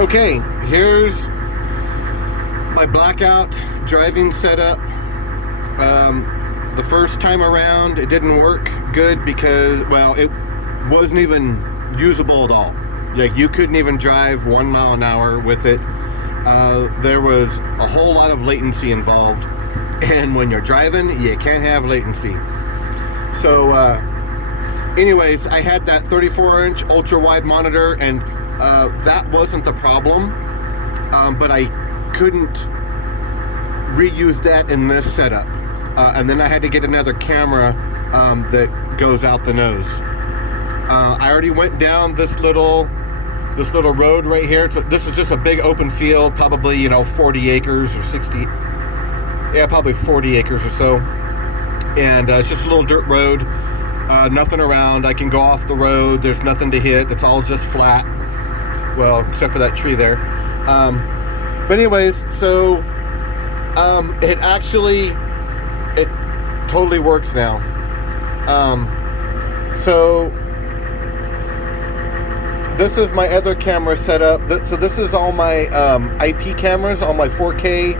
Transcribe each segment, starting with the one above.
Okay, here's my Blackout driving setup. The first time around it didn't work good because, well, it wasn't even usable at all. Like, you couldn't even drive 1 mile an hour with it. There was a whole lot of latency involved, and when you're driving, you can't have latency. So anyways, I had that 34-inch ultra wide monitor, and that wasn't the problem, but I couldn't reuse that in this setup, and then I had to get another camera that goes out the nose. I already went down this little road right here. So this is just a big open field, probably 40 acres or 60. Yeah, probably 40 acres or so, and it's just a little dirt road, nothing around. I can go off the road. There's nothing to hit. It's all just flat. Well, except for that tree there. But anyways, so it totally works now. So this is my other camera setup. So this is all my IP cameras, all my 4K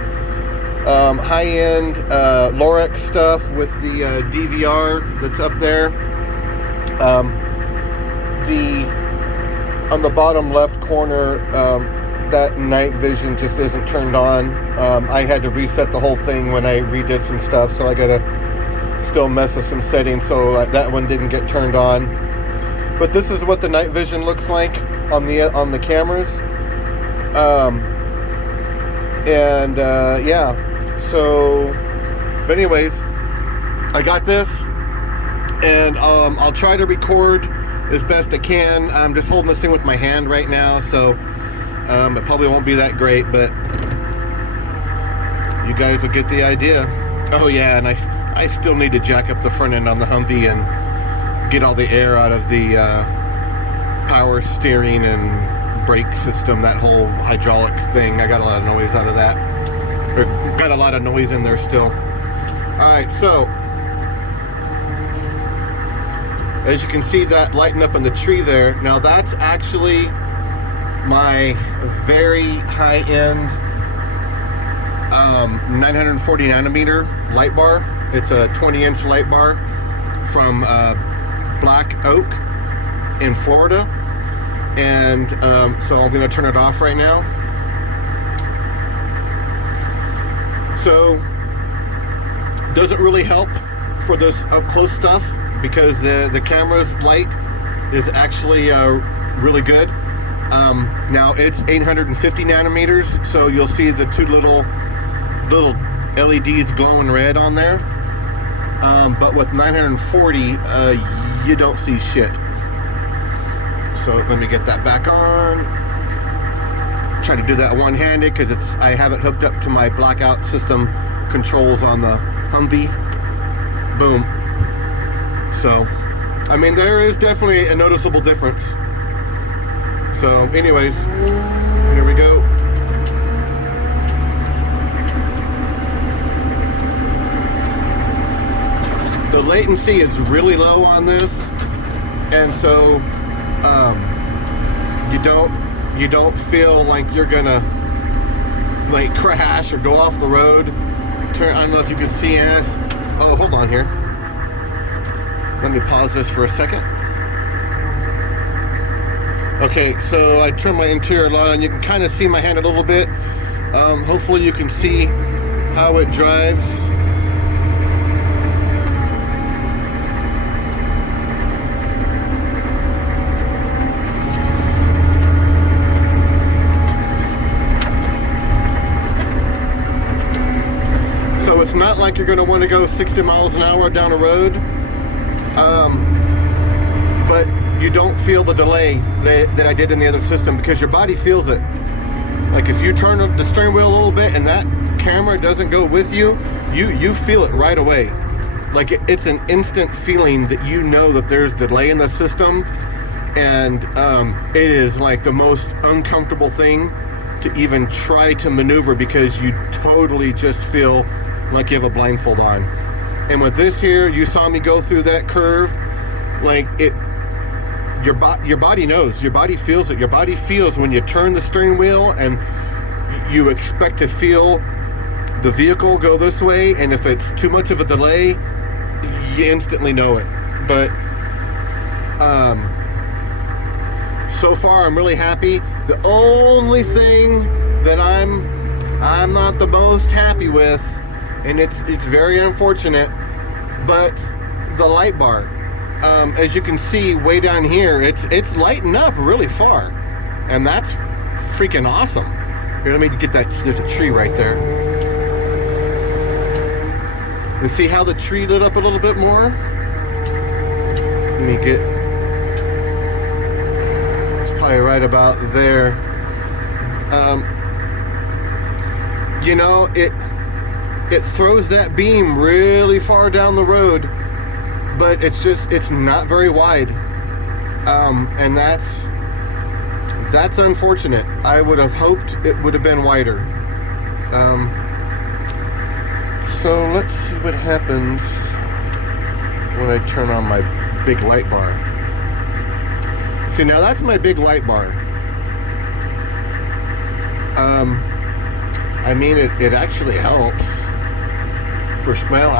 high-end Lorex stuff with the DVR that's up there. On the bottom left corner, that night vision just isn't turned on. I had to reset the whole thing when I redid some stuff, so I gotta still mess with some settings, so that one didn't get turned on. But this is what the night vision looks like on the cameras. Yeah. So, but anyways, I got this, and I'll try to record as best I can. I'm just holding this thing with my hand right now, so it probably won't be that great, but you guys will get the idea. Oh yeah, and I still need to jack up the front end on the Humvee and get all the air out of the power steering and brake system, that whole hydraulic thing. I got a lot of noise out of that. Or got a lot of noise in there still. Alright, so as you can see that lighting up in the tree there, now that's actually my very high-end 940 nanometer light bar. It's a 20-inch light bar from Black Oak in Florida, and so I'm going to turn it off right now. So doesn't really help for this up close stuff because the camera's light is actually really good. Now it's 850 nanometers, so you'll see the two little LEDs glowing red on there. But with 940, you don't see shit. So let me get that back on. Try to do that one-handed because I have it hooked up to my Blackout system controls on the Humvee. Boom. So, I mean, there is definitely a noticeable difference. So, anyways, here we go. The latency is really low on this, and so you don't feel like you're gonna like crash or go off the road. I don't know if you can see us. Oh, hold on here. Let me pause this for a second. Okay, so I turned my interior light on. You can kind of see my hand a little bit. Hopefully you can see how it drives. So it's not like you're going to want to go 60 miles an hour down a road, but you don't feel the delay that I did in the other system because your body feels it. Like if you turn the steering wheel a little bit and that camera doesn't go with you, you feel it right away. Like it's an instant feeling that you know that there's delay in the system, and it is like the most uncomfortable thing to even try to maneuver because you totally just feel like you have a blindfold on. And with this here, you saw me go through that curve, like your body knows, your body feels it. Your body feels when you turn the steering wheel, and you expect to feel the vehicle go this way, and if it's too much of a delay, you instantly know it. But so far I'm really happy. The only thing that I'm not the most happy with, and it's very unfortunate, but the light bar. As you can see way down here, it's lighting up really far, and that's freaking awesome. Here, let me get that. There's a tree right there. And see how the tree lit up a little bit more? Let me get, it's probably right about there. You know, it throws that beam really far down the road, but it's not very wide. And that's unfortunate. I would have hoped it would have been wider. So let's see what happens when I turn on my big light bar. See, now that's my big light bar. I mean, it actually helps. Well,